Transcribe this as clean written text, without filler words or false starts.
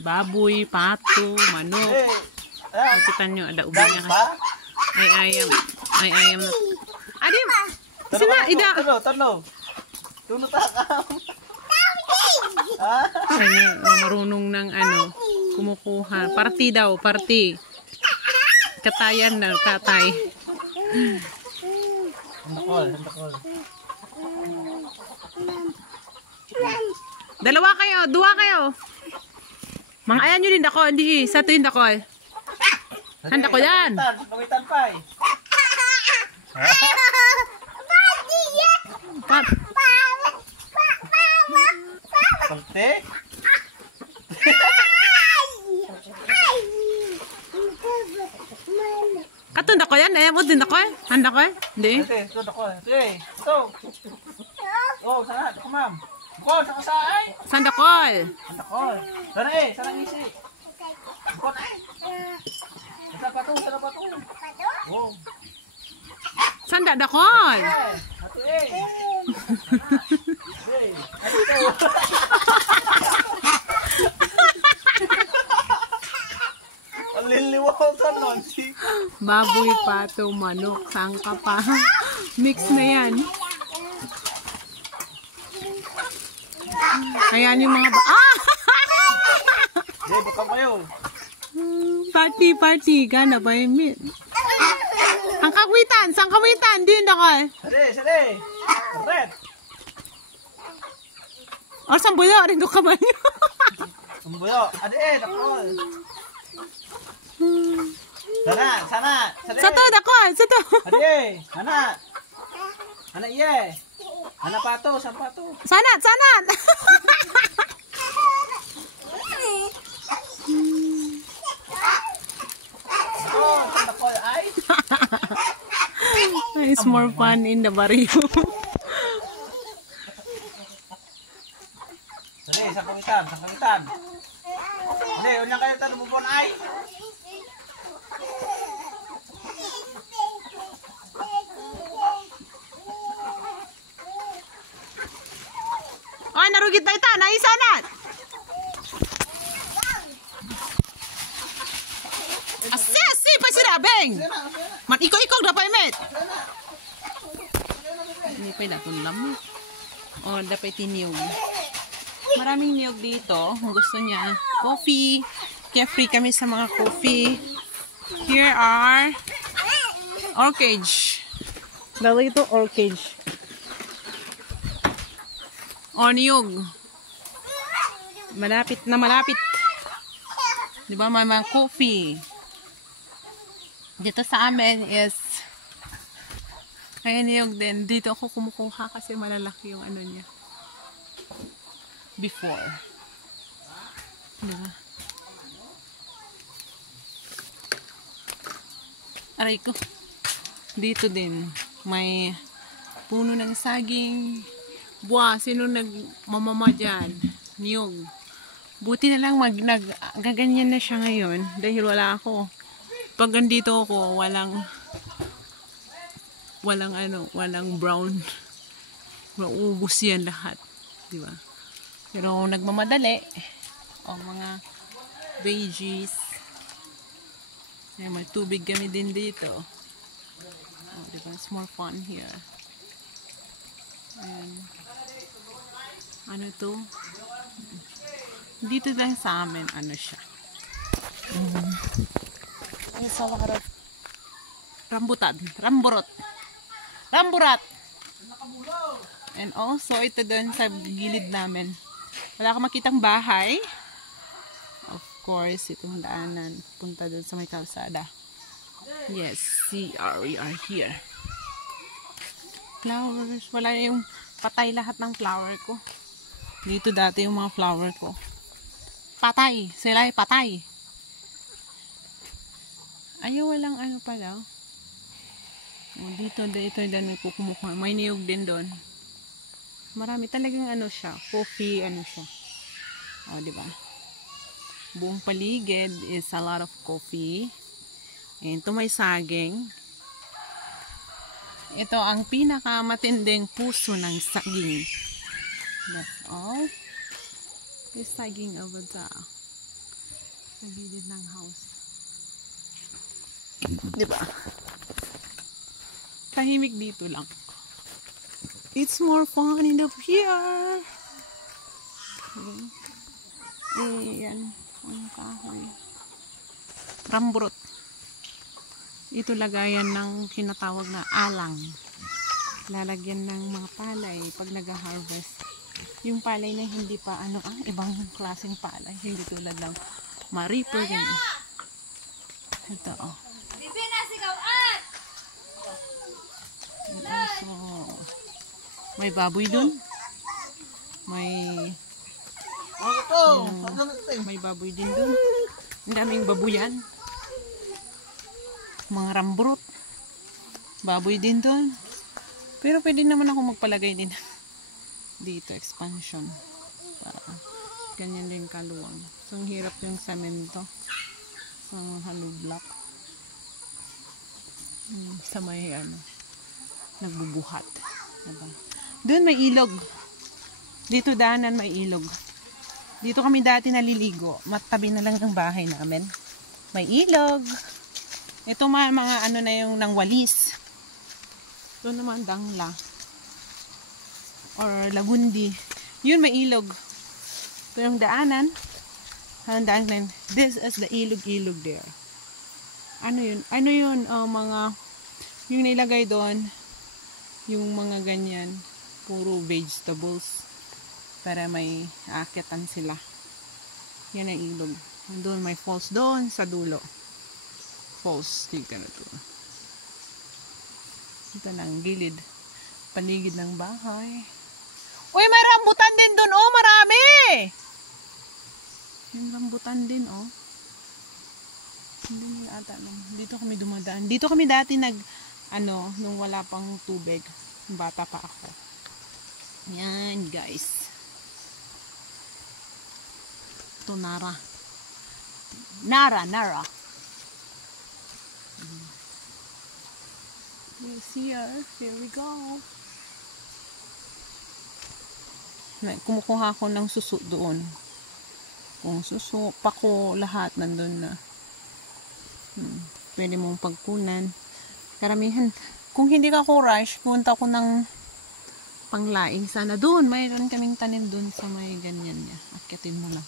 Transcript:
Baboy, pato, manok. Makita nyo, ada ubi niya kasi. Ay ayam. Ay ayam na. Adim! Sina, ida! Tanong. Tunod takam. Kanya, marunong ng ano, kumukuha. Party daw, party. Katayan na, katay. Handakol. Dalawa kayo, dua kayo. Mga ayan nyo din dako, hindi. Sa ito yung dako. Handa ko yan. Pawitan pa eh. Palte? Katunda ko yan, ayaw mo din ako. Handa ko eh. Hindi. Ito. Ito. Oh, sana. Ito, ma'am. Bukod, sa kasaay. Sandakol. Handakol. Sana sana ngisi. Bukod eh. Sana patung. Oh. Sanda dakol. Ito eh. Liliwaw ka nun. Baboy, pato, manok, sangka pa. Mix na yan. Ayan yung mga Bukang kayo. Party. Gana ba yung meat? Ang kawitan, sang kawitan. Din ako eh. Sali. Red. O, sang buyo. Rin doon ka ba nyo? Sumbuyo. Nakol. Sana. Sa to, dakol. Sa to. Sana. Ana iye. Ana pato, sa pato. Sanat. Oh, nakol ay. It's more fun in the barrio. Dali, sa kawitan. Dali, unyang kayo tanong mo pon ay. Ay, narugit na ito. Naisanat. Asi, pa sinabing. Man, ikaw na pa, Emet. Hindi pa yung datong lamok. O, dapat niyog. Maraming niyog dito. Kung gusto niya, coffee. Kaya free kami sa mga coffee. Here are orchage. Dali ito, orchage. O, niyog. Malapit. Diba, may mga coffee. Dito sa amin is kaya niyog din. Dito ako kumukuha kasi malalaki yung ano niya. Before. Diba? Aray ko. Dito din. May puno ng saging. Buwa, sino nagmamama dyan? Niyog. Buti na lang gaganyan na siya ngayon dahil wala ako. Pag nandito ako, walang brown. Maubos yan lahat. Diba? Pero nagmamadali. O mga veggies. May tubig kami din dito. O, diba? It's more fun here. Ayan. Ano to? Dito lang sa amin, ano siya. Isa lang ramburat. And also, ito doon sa gilid namin. Wala kang makitang bahay. Of course, itong daanan. Punta doon sa may kalsada. Yes, we are here. Flowers. Wala yung patay lahat ng flower ko. Dito dati yung mga flower ko. Patay. Sila ay patay. Ayaw, walang ano pala. Dito din kumukuha. May niyog din doon. Marami talagang ano siya. Coffee, ano siya. O, diba? Buong paligid is a lot of coffee. And ito may saging. Ito ang pinakamatinding puso ng saging. That's all. This saging over there. Sa gilid ng house. Diba? Tahimik dito lang. It's more fun in up here. Ayan. Ang kahoy. Rambrot. Ito lagayan ng kinatawag na alang. Lalagyan ng mga palay pag nag-harvest. Yung palay na hindi pa ibang klaseng palay. Hindi tulad ng ma-reaper ganyan. Ito And also, may baboy dun. May baboy din dun. Ang daming babuyan. Mga rambrot. Baboy din dun. Pero pwede naman ako magpalagay din. Dito, expansion. Para ganyan din kaluwang. So, ang hirap yung semento. Hollow block. Sa may nagbubuhat. Diba? Doon may ilog. Dito daanan may ilog. Dito kami dati naliligo. Matabi na lang ng bahay namin. May ilog. Ito mga na yung nang walis. Ito naman dangla. Or lagundi. Yun may ilog. Ito yung daanan. This is the ilog there. Ano yun? Mga yung nilagay doon, yung mga ganyan, puro vegetables para may aakyatan sila. Yan ang ilog. Doon may falls doon sa dulo. Falls, tika na to. Ito lang, gilid. Paligid ng bahay. Uy, may rambutan din doon, oh, marami! Yung rambutan din, oh. Hindi ata lang. Dito kami dumadaan. Dito kami dati nung wala pang tubig. Bata pa ako. Yan, guys. Ito, Nara. Nara. Here we go. Kumukuha ako ng suso doon. Kung suso, pako, lahat nandun na. Pwede mong pagkunan. Karamihan. Kung hindi ka ko rush, punta ko ng panglaing. Sana doon, mayroon kaming tanim doon sa may ganyan niya. Akyatin mo lang.